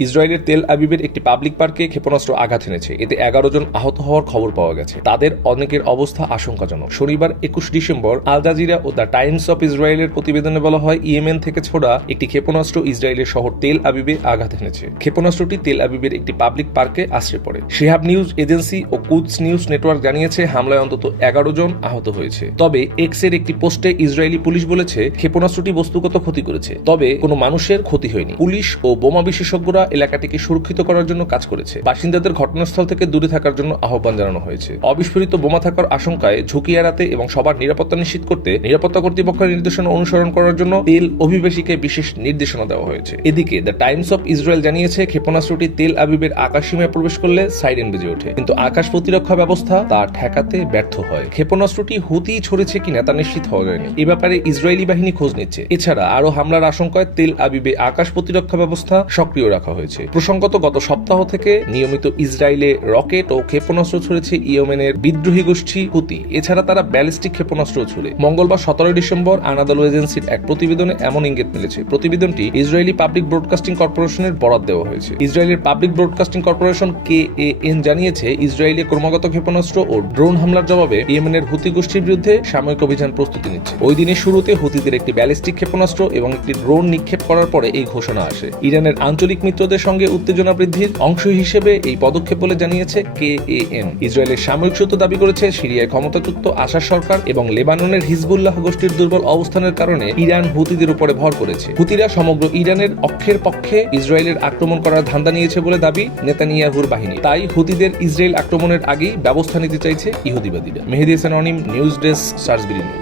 ইসরায়েলের তেল আবিবের একটি পাবলিক পার্কে ক্ষেপণাস্ত্র আঘাত এনেছে। এতে এগারো জন আহত হওয়ার খবর পাওয়া গেছে। তাদের অনেকের অবস্থা আশঙ্কাজনক। শনিবার একুশ ডিসেম্বর, আল জাজিরা ও দ্য টাইমস অফ ইসরায়েলের প্রতিবেদনে বলা হয়, ইয়েমেন থেকে ছোড়া একটি ক্ষেপণাস্ত্র ইসরায়েলের শহর তেল আবিবে আঘাত এনেছে। ক্ষেপণাস্ত্রটি তেল আবিবের একটি পাবলিক পার্কে আশ্রয় পড়ে। শিহাব নিউজ এজেন্সি ও কুদস নিউজ নেটওয়ার্ক জানিয়েছে, হামলায় অন্তত এগারো জন আহত হয়েছে। তবে এক্সের একটি পোস্টে ইসরায়েলি পুলিশ বলেছে, ক্ষেপণাস্ত্রটি বস্তুগত ক্ষতি করেছে। তবে কোনো মানুষের ক্ষতি হয়নি। পুলিশ ও বোমা বিশেষজ্ঞরা এলাকাটিকে সুরক্ষিত করার জন্য কাজ করেছে। বাসিন্দাদের ঘটনাস্থল থেকে দূরে থাকার জন্য আহ্বান জানানো হয়েছে। অবিস্ফোরিত বোমা থাকার আশঙ্কায় ঝুঁকি এড়াতে এবং সবার নিরাপত্তা নিশ্চিত করতে নিরাপত্তা কর্তৃপক্ষের নির্দেশনা অনুসরণ করার জন্য তেল অভিবাসীকে বিশেষ নির্দেশনা দেওয়া হয়েছে। এদিকে দ্য টাইমস অফ ইসরায়েল জানিয়েছে, ক্ষেপণাস্ত্রটি তেল আবিবের আকাশ সীমায় প্রবেশ করলে সাইরেন বেজে ওঠে। কিন্তু আকাশ প্রতিরক্ষা ব্যবস্থা তা ঠেকাতে ব্যর্থ হয়। ক্ষেপণাস্ত্রটি হুতি ছড়েছে কিনা তা নিশ্চিত হওয়া যায়নি। এ ব্যাপারে ইসরায়েলি বাহিনী খোঁজ নিচ্ছে। এছাড়া আরও হামলার আশঙ্কায় তেল আবিবে আকাশ প্রতিরক্ষা ব্যবস্থা সক্রিয় রাখা হয়েছে। প্রসঙ্গত, গত সপ্তাহ থেকে নিয়মিত ইসরায়েলে রকেট ও ক্ষেপণাস্ত্র ছড়েছে ইয়েমেনের বিদ্রোহী গোষ্ঠী হুতি। এছাড়া তারা ব্যালিস্টিক ক্ষেপণাস্ত্র ছুড়ে। মঙ্গলবার সতেরোই ডিসেম্বর আনাদালো এজেন্সির এক প্রতিবেদনে এমন ইঙ্গিত মিলেছে। প্রতিবেদনটি ইসরায়েলি পাবলিক ব্রডকাস্টিং কর্পোরেশনের বরাদ দেওয়া হয়েছে। ইসরায়েলের public broadcasting corporation K A N জানিয়েছে, ইসরায়েলি ক্রমাগত ক্ষেপণাস্ত্র ও ড্রোন হামলার জবাবে ইয়েমেনের হুতি গোষ্ঠীর বিরুদ্ধে সাময়িক অভিযান প্রস্তুতি নিচ্ছে। ওই দিনের শুরুতে হুতিদের একটি ব্যালিস্টিক ক্ষেপণাস্ত্র এবং একটি ড্রোন নিক্ষেপ করার পরে এই ঘোষণা আসে। ইরানের আঞ্চলিক মিত্রদের সঙ্গে উত্তেজনা বৃদ্ধির অংশ হিসেবে এই পদক্ষেপ বলে জানিয়েছে কে এ এন ইসরায়েলের সামরিক সূত্র দাবি করেছে, সিরিয়ায় ক্ষমতাচ্যুত আশার সরকার এবং লেবাননের হিজবুল্লাহ গোষ্ঠীর দুর্বল অবস্থানের কারণে ইরান হুতিদের উপরে ভর করেছে। হুতিরা সমগ্র ইরানের অক্ষের পক্ষে ইসরায়েলের আক্রমণ করার ধান্দা নিয়েছে বলে দাবি নেতানিয়াহুর বাহিনী। তাই হুতিদের ইসরায়েল আক্রমণের আগেই ব্যবস্থা নিতে চাইছে ইহুদিবাদীরা। Mehedi Hasan Anim, news desk search BD news.